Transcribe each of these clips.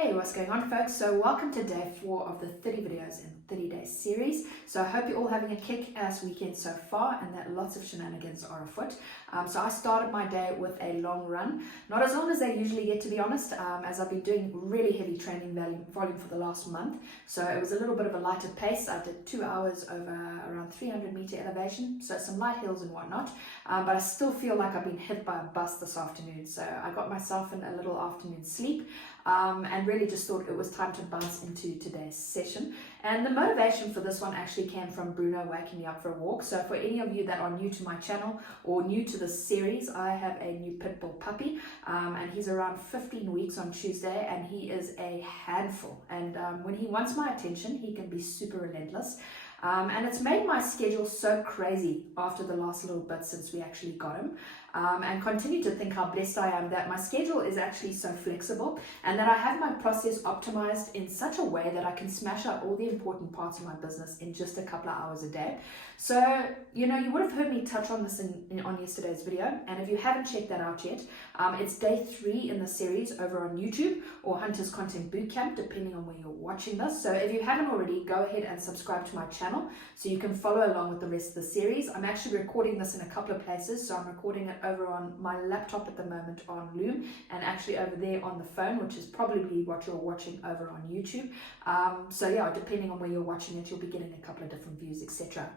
Hey, what's going on, folks? So welcome to day 4 of the 30 videos in 30-day series. So I hope you're all having a kick-ass weekend so far and that lots of shenanigans are afoot. So I started my day with a long run, not as long as they usually get, to be honest, as I've been doing really heavy training volume for the last month. So it was a little bit of a lighter pace. I did 2 hours over around 300 meter elevation, so some light hills and whatnot. But I still feel like I've been hit by a bus this afternoon. So I got myself in a little afternoon sleep. And really just thought it was time to bounce into today's session. And the motivation for this one actually came from Bruno waking me up for a walk. So for any of you that are new to my channel or new to this series, I have a new pit bull puppy, and he's around 15 weeks on Tuesday, and he is a handful. And when he wants my attention, he can be super relentless. And it's made my schedule so crazy after the last little bit since we actually got him, and continue to think how blessed I am that my schedule is actually so flexible and that I have my process optimized in such a way that I can smash out all the important parts of my business in just a couple of hours a day. So, you would have heard me touch on this on yesterday's video, and if you haven't checked that out yet, it's day 3 in the series over on YouTube or Hunter's Content Bootcamp, depending on where you're watching this. So if you haven't already, go ahead and subscribe to my channel so you can follow along with the rest of the series. I'm actually recording this in a couple of places, so I'm recording it over on my laptop at the moment on Loom, and actually over there on the phone, which is probably what you're watching over on YouTube. So yeah, depending on where you're watching it, you'll be getting a couple of different views, etc.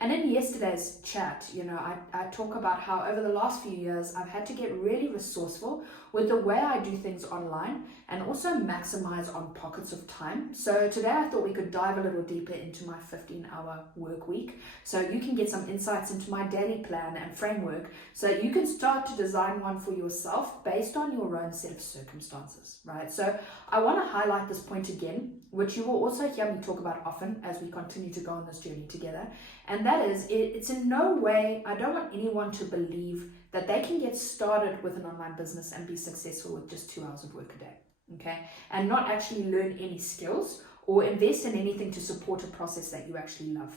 And in yesterday's chat, I talk about how over the last few years I've had to get really resourceful with the way I do things online and also maximize on pockets of time. So today I thought we could dive a little deeper into my 15-hour work week so you can get some insights into my daily plan and framework so that you can start to design one for yourself based on your own set of circumstances, right? So I want to highlight this point again, which you will also hear me talk about often as we continue to go on this journey together. And that is, it's in no way, I don't want anyone to believe that they can get started with an online business and be successful with just 2 hours of work a day, okay? And not actually learn any skills or invest in anything to support a process that you actually love.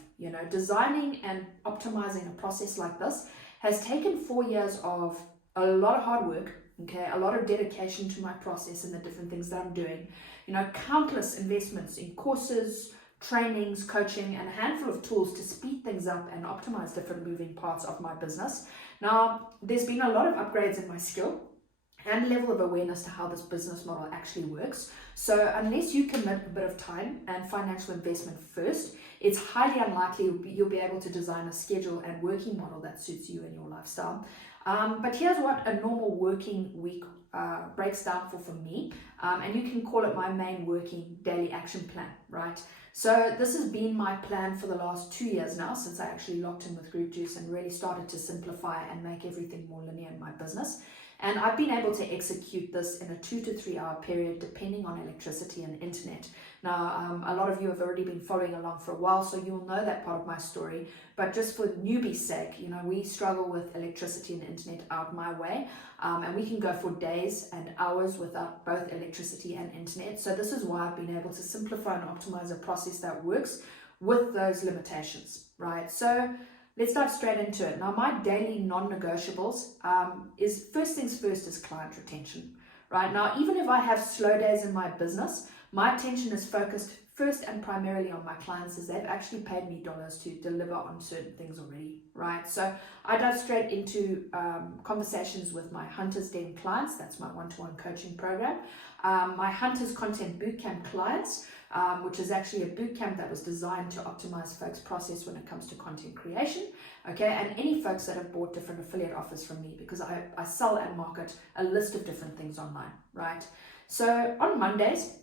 Designing and optimizing a process like this has taken 4 years of a lot of hard work, okay, a lot of dedication to my process and the different things that I'm doing, countless investments in courses, trainings, coaching, and a handful of tools to speed things up and optimize different moving parts of my business. Now, there's been a lot of upgrades in my skill and level of awareness to how this business model actually works. So unless you commit a bit of time and financial investment first, it's highly unlikely you'll be able to design a schedule and working model that suits you and your lifestyle. But here's what a normal working week breaks down for me, and you can call it my main working daily action plan, right? So this has been my plan for the last 2 years now, since I actually locked in with Group Juice and really started to simplify and make everything more linear in my business. And I've been able to execute this in a 2 to 3 hour period, depending on electricity and internet. Now, a lot of you have already been following along for a while, so you'll know that part of my story. But just for newbies' sake, we struggle with electricity and internet out my way, and we can go for days and hours without both electricity and internet. So this is why I've been able to simplify and optimize a process that works with those limitations, right? So let's dive straight into it. Now, my daily non-negotiables is first things first is client retention, right? Now, even if I have slow days in my business, my attention is focused first and primarily on my clients, as they've actually paid me dollars to deliver on certain things already, right? So I dive straight into conversations with my Hunter's Den clients. That's my one-to-one coaching program. My Hunter's Content Bootcamp clients, which is actually a bootcamp that was designed to optimize folks' process when it comes to content creation, okay? And any folks that have bought different affiliate offers from me, because I sell and market a list of different things online, right? So on Mondays,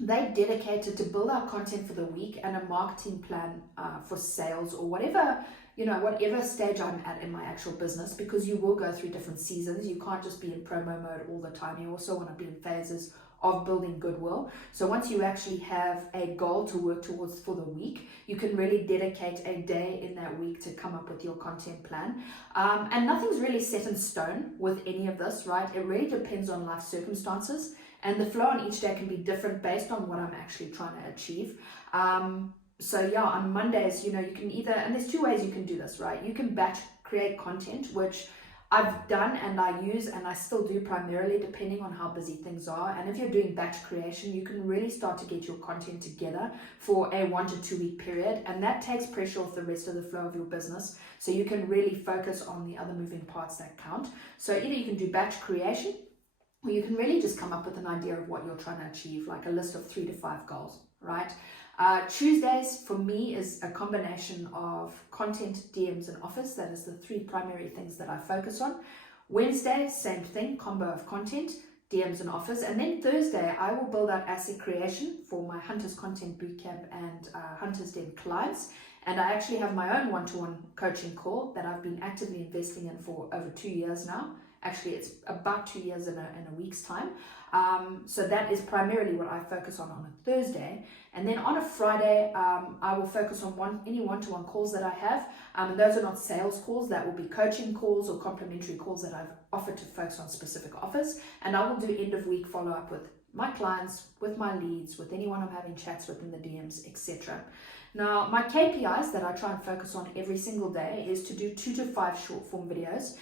they dedicated to build our content for the week and a marketing plan for sales or whatever stage I'm at in my actual business, because you will go through different seasons. You can't just be in promo mode all the time. You also want to be in phases of building goodwill. So once you actually have a goal to work towards for the week, you can really dedicate a day in that week to come up with your content plan. And nothing's really set in stone with any of this, right? It really depends on life circumstances, and the flow on each day can be different based on what I'm actually trying to achieve. So yeah, on Mondays, you can either, and there's 2 ways you can do this, right? You can batch create content, which I've done and I use and I still do primarily depending on how busy things are. And if you're doing batch creation, you can really start to get your content together for a 1 to 2 week period, and that takes pressure off the rest of the flow of your business, so you can really focus on the other moving parts that count. So either you can do batch creation, or you can really just come up with an idea of what you're trying to achieve, like a list of 3 to 5 goals, right? Tuesdays for me is a combination of content, DMs, and offers. That is the 3 primary things that I focus on. Wednesday, same thing, combo of content, DMs, and offers. And then Thursday, I will build out asset creation for my Hunters Content Bootcamp and Hunters Den clients. And I actually have my own one-to-one coaching call that I've been actively investing in for over 2 years now. Actually, it's about 2 years in a week's time. So that is primarily what I focus on a Thursday. And then on a Friday, I will focus on any one-to-one calls that I have. And those are not sales calls. That will be coaching calls or complimentary calls that I've offered to focus on specific offers. And I will do end-of-week follow-up with my clients, with my leads, with anyone I'm having chats with in the DMs, etc. Now, my KPIs that I try and focus on every single day is to do 2 to 5 short-form videos.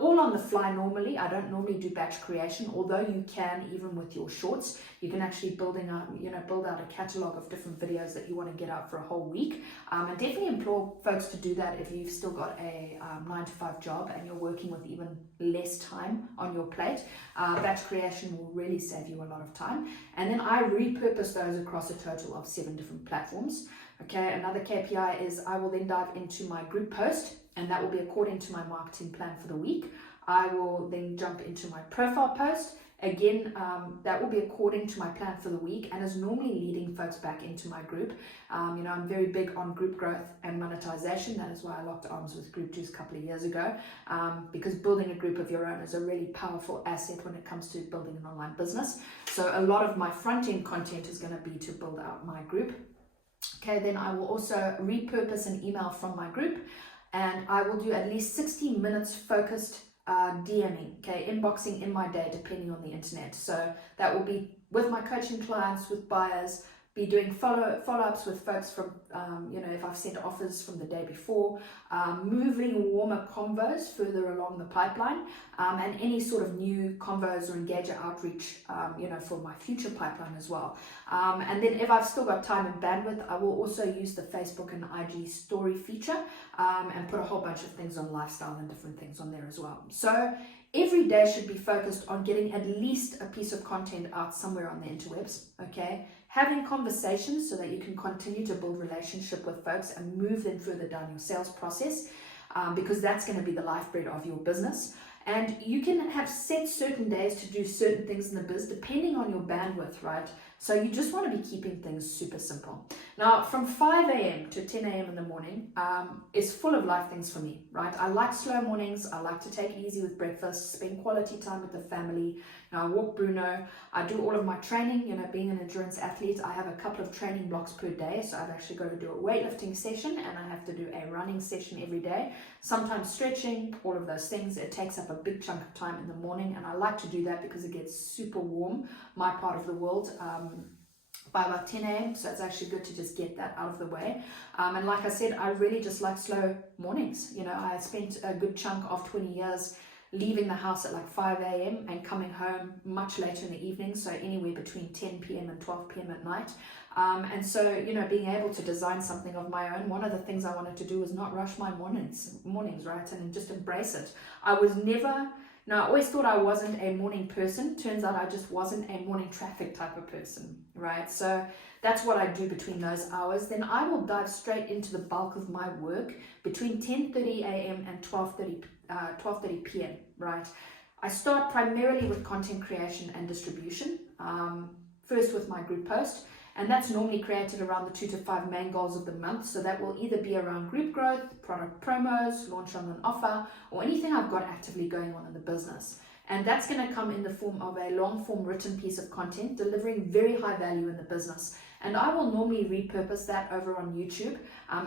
All on the fly normally. I don't normally do batch creation, although you can, even with your shorts, you can actually build out a catalog of different videos that you want to get out for a whole week. And definitely implore folks to do that if you've still got a 9 to 5 job and you're working with even less time on your plate. Batch creation will really save you a lot of time. And then I repurpose those across a total of 7 different platforms. Okay, another KPI is I will then dive into my group post, and that will be according to my marketing plan for the week. I will then jump into my profile post. Again, that will be according to my plan for the week and is normally leading folks back into my group. I'm very big on group growth and monetization. That is why I locked arms with Group Juice a couple of years ago, because building a group of your own is a really powerful asset when it comes to building an online business. So a lot of my front-end content is going to be to build out my group. Okay, then I will also repurpose an email from my group, and I will do at least 60 minutes focused DMing, okay, inboxing in my day, depending on the internet. So that will be with my coaching clients, with buyers, be doing follow-ups with folks from, if I've sent offers from the day before, moving warmer convos further along the pipeline, and any sort of new convos or engager outreach, for my future pipeline as well. And then if I've still got time and bandwidth, I will also use the Facebook and IG story feature, and put a whole bunch of things on lifestyle and different things on there as well. So every day should be focused on getting at least a piece of content out somewhere on the interwebs, okay? Having conversations so that you can continue to build relationship with folks and move them further down your sales process, because that's going to be the lifeblood of your business. And you can have set certain days to do certain things in the biz depending on your bandwidth, right? So you just want to be keeping things super simple. Now, from 5 a.m. to 10 a.m. in the morning is full of life things for me, right? I like slow mornings. I like to take it easy with breakfast, spend quality time with the family. Now, I walk Bruno. I do all of my training. Being an endurance athlete, I have a couple of training blocks per day. So I've actually got to do a weightlifting session and I have to do a running session every day. Sometimes stretching, all of those things. It takes up a big chunk of time in the morning, and I like to do that because it gets super warm, my part of the world, by about 10 a.m. So it's actually good to just get that out of the way. And like I said, I really just like slow mornings. I spent a good chunk of 20 years leaving the house at like 5 a.m. and coming home much later in the evening, so anywhere between 10 p.m. and 12 p.m. at night. And so, being able to design something of my own, one of the things I wanted to do was not rush my mornings, right, and just embrace it. I always thought I wasn't a morning person. Turns out I just wasn't a morning traffic type of person, right? So that's what I do between those hours. Then I will dive straight into the bulk of my work between 10:30 a.m. and 12:30 p.m., right? I start primarily with content creation and distribution, first with my group post, and that's normally created around the 2 to 5 main goals of the month. So that will either be around group growth, product promos, launch on an offer, or anything I've got actively going on in the business. And that's going to come in the form of a long form written piece of content delivering very high value in the business. And I will normally repurpose that over on YouTube,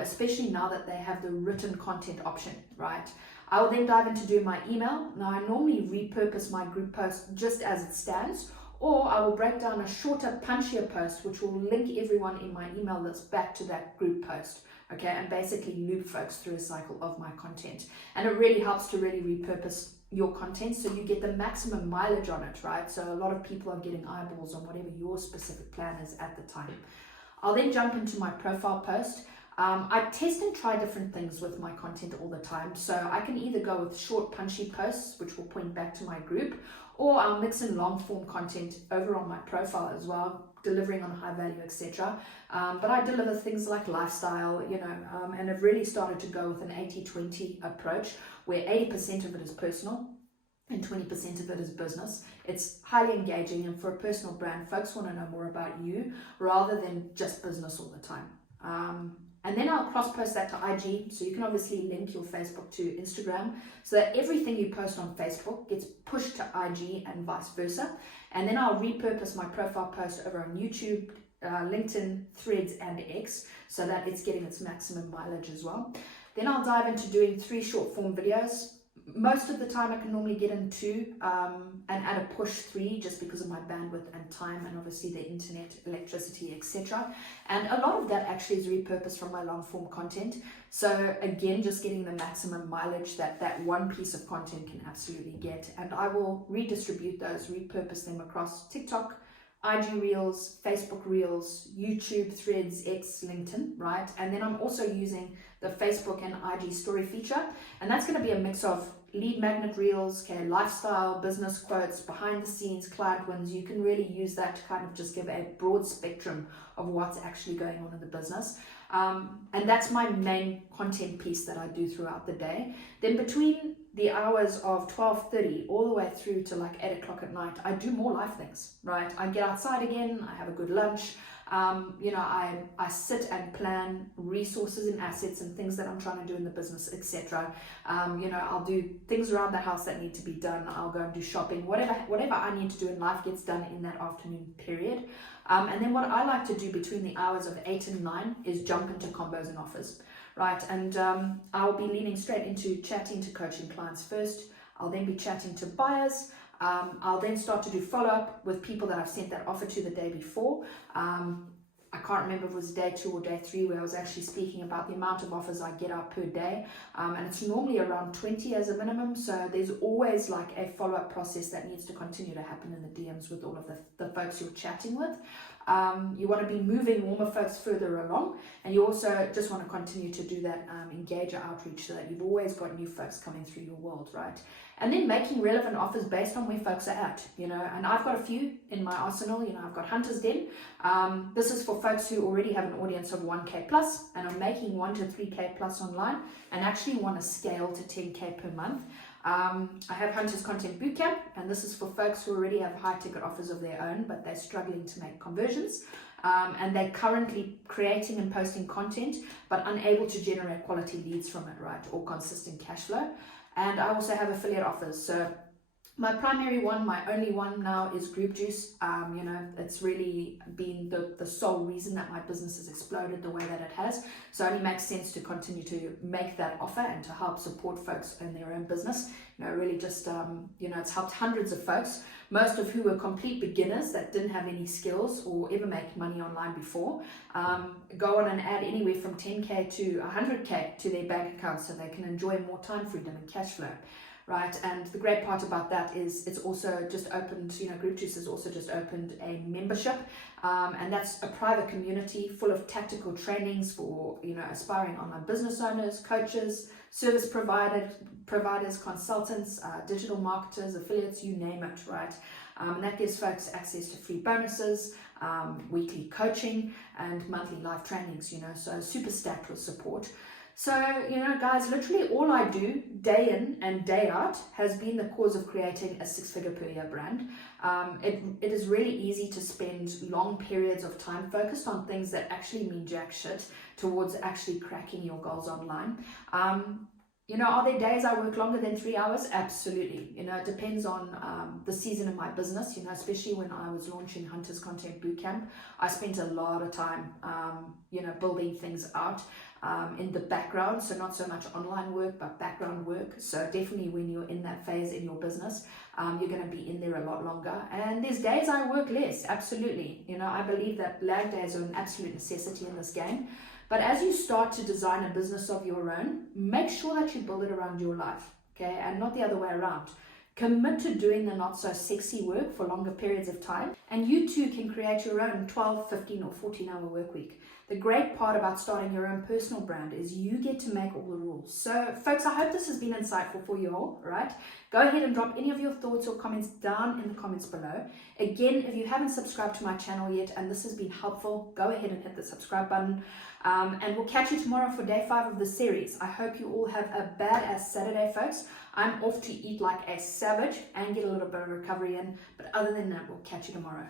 especially now that they have the written content option, right? I will then dive into doing my email. Now, I normally repurpose my group post just as it stands, or I will break down a shorter, punchier post which will link everyone in my email list back to that group post. okay, and basically loop folks through a cycle of my content. And it really helps to really repurpose your content so you get the maximum mileage on it, right? So a lot of people are getting eyeballs on whatever your specific plan is at the time. I'll then jump into my profile post. I test and try different things with my content all the time. So I can either go with short punchy posts, which will point back to my group, or I'll mix in long form content over on my profile as well, delivering on high value, etc. But I deliver things like lifestyle, and I've really started to go with an 80-20 approach where 80% of it is personal and 20% of it is business. It's highly engaging, and for a personal brand, folks want to know more about you rather than just business all the time. And then I'll cross post that to IG, so you can obviously link your Facebook to Instagram so that everything you post on Facebook gets pushed to IG and vice versa. And then I'll repurpose my profile post over on YouTube, LinkedIn, Threads and X so that it's getting its maximum mileage as well. Then I'll dive into doing 3 short form videos. Most of the time I can normally get in 2 and at a push 3 just because of my bandwidth and time and obviously the internet, electricity, etc. And a lot of that actually is repurposed from my long form content. So again, just getting the maximum mileage that one piece of content can absolutely get. And I will redistribute those, repurpose them across TikTok, IG Reels, Facebook Reels, YouTube, Threads, X, LinkedIn, right? And then I'm also using the Facebook and IG story feature. And that's going to be a mix of lead magnet reels, okay, lifestyle, business quotes, behind the scenes, client wins. You can really use that to kind of just give a broad spectrum of what's actually going on in the business. And that's my main content piece that I do throughout the day. Then between the hours of 12:30 all the way through to like 8 o'clock at night, I do more life things, right? I get outside again, I have a good lunch, I sit and plan resources and assets and things that I'm trying to do in the business, etc. I'll do things around the house that need to be done. I'll go and do shopping, whatever I need to do in life gets done in that afternoon period. And then what I like to do between the hours of 8 and 9 is jump into combos and offers, right? And I'll be leaning straight into chatting to coaching clients first. I'll then be chatting to buyers. I'll then start to do follow-up with people that I've sent that offer to the day before. I can't remember if it was day 2 or day 3 where I was actually speaking about the amount of offers I get out per day. And it's normally around 20 as a minimum. So there's always like a follow-up process that needs to continue to happen in the DMs with all of the folks you're chatting with. You want to be moving warmer folks further along, and you also just want to continue to do that engager outreach so that you've always got new folks coming through your world, right? And then making relevant offers based on where folks are at, and I've got a few in my arsenal. I've got Hunter's Den. This is for folks who already have an audience of 1K plus and are making 1 to 3K plus online and actually want to scale to 10K per month. I have Hunter's Content Bootcamp, and this is for folks who already have high ticket offers of their own, but they're struggling to make conversions. And they're currently creating and posting content, but unable to generate quality leads from it, right? Or consistent cash flow. And I also have affiliate offers. So my primary one, my only one now is Group Juice. It's really been the sole reason that my business has exploded the way that it has. So it only makes sense to continue to make that offer and to help support folks in their own business. Really just, it's helped hundreds of folks, most of who were complete beginners that didn't have any skills or ever make money online before, go on and add anywhere from 10K to 100K to their bank account so they can enjoy more time freedom and cash flow. Right, and the great part about that is it's also just opened, Group Juice has also just opened a membership, and that's a private community full of tactical trainings for, aspiring online business owners, coaches, service providers, consultants, digital marketers, affiliates, you name it, right? And that gives folks access to free bonuses, weekly coaching, and monthly live trainings, so super stacked with support. So, guys, literally all I do day in and day out has been the cause of creating a 6-figure per year brand. It is really easy to spend long periods of time focused on things that actually mean jack shit towards actually cracking your goals online. Are there days I work longer than 3 hours? Absolutely. It depends on the season of my business, especially when I was launching Hunter's Content Bootcamp. I spent a lot of time, building things out in the background. So not so much online work, but background work. So definitely when you're in that phase in your business, you're going to be in there a lot longer. And there's days I work less. Absolutely. I believe that lag days are an absolute necessity in this game. But as you start to design a business of your own, make sure that you build it around your life, okay, and not the other way around. Commit to doing the not so sexy work for longer periods of time, and you too can create your own 12, 15 or 14-hour work week. The great part about starting your own personal brand is you get to make all the rules. So folks, I hope this has been insightful for you all, right? Go ahead and drop any of your thoughts or comments down in the comments below. Again, if you haven't subscribed to my channel yet and this has been helpful, go ahead and hit the subscribe button. And we'll catch you tomorrow for day 5 of the series. I hope you all have a badass Saturday, folks. I'm off to eat like a savage and get a little bit of recovery in. But other than that, we'll catch you tomorrow.